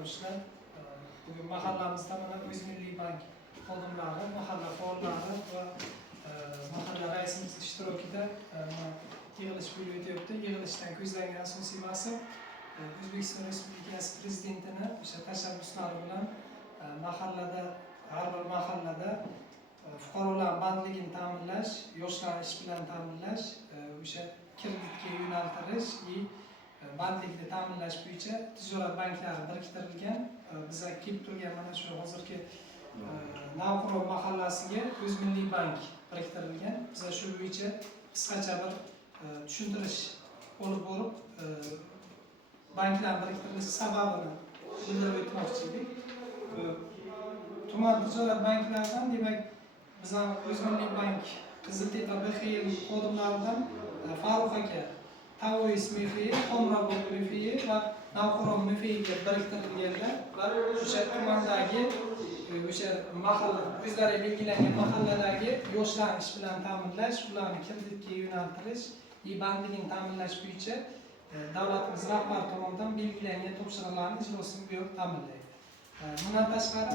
qadrdoshlar, bugun mahallamizda mana O'zmilliy bank xodimlari, mahalla faollari va mahalla raisimiz ishtirokida yig'ilish bo'lib o'tyapti. Yig'ilishdan ko'zlangan asosiy maqsad O'zbekiston Respublikasi Prezidentini o'sha tashabbuslari bilan mahallada, har bir mahallada fuqarolar bandligini ta'minlash, yoshlarni ish bilan ta'minlash, o'sha kreditga yo'naltirish va bandlikni ta'minlash bo'yicha tijorat banklari biriktirilgan. Bizga kelib turgan mana shu hozirgi Navqiron mahallasiga O'zmilliy bank biriktirilgan. Biz shu bo'yicha qisqacha bir tushuntirish olib borib, banklar biriktirilishi sababini bildirib o'tmoqchi edik. Tuman tijorat banklaridan, demak, bizning O'zmilliy bank Qiziltepa BXL xodimlaridan Farruh aka, Tavois MFI, Xomrobod MFI va Navqiron MFIga biriktirilganlar va o'sha tumandagi o'sha mahalla, o'zlari belgilangan mahalladagi yoshlarni ish bilan ta'minlash, ularni kreditga yo'naltirish va bandligini ta'minlash bo'yicha davlatimiz rahbari tomonidan belgilangan topshiriqlarning ijrosini bu yo'l ta'minlaydi. Bundan tashqari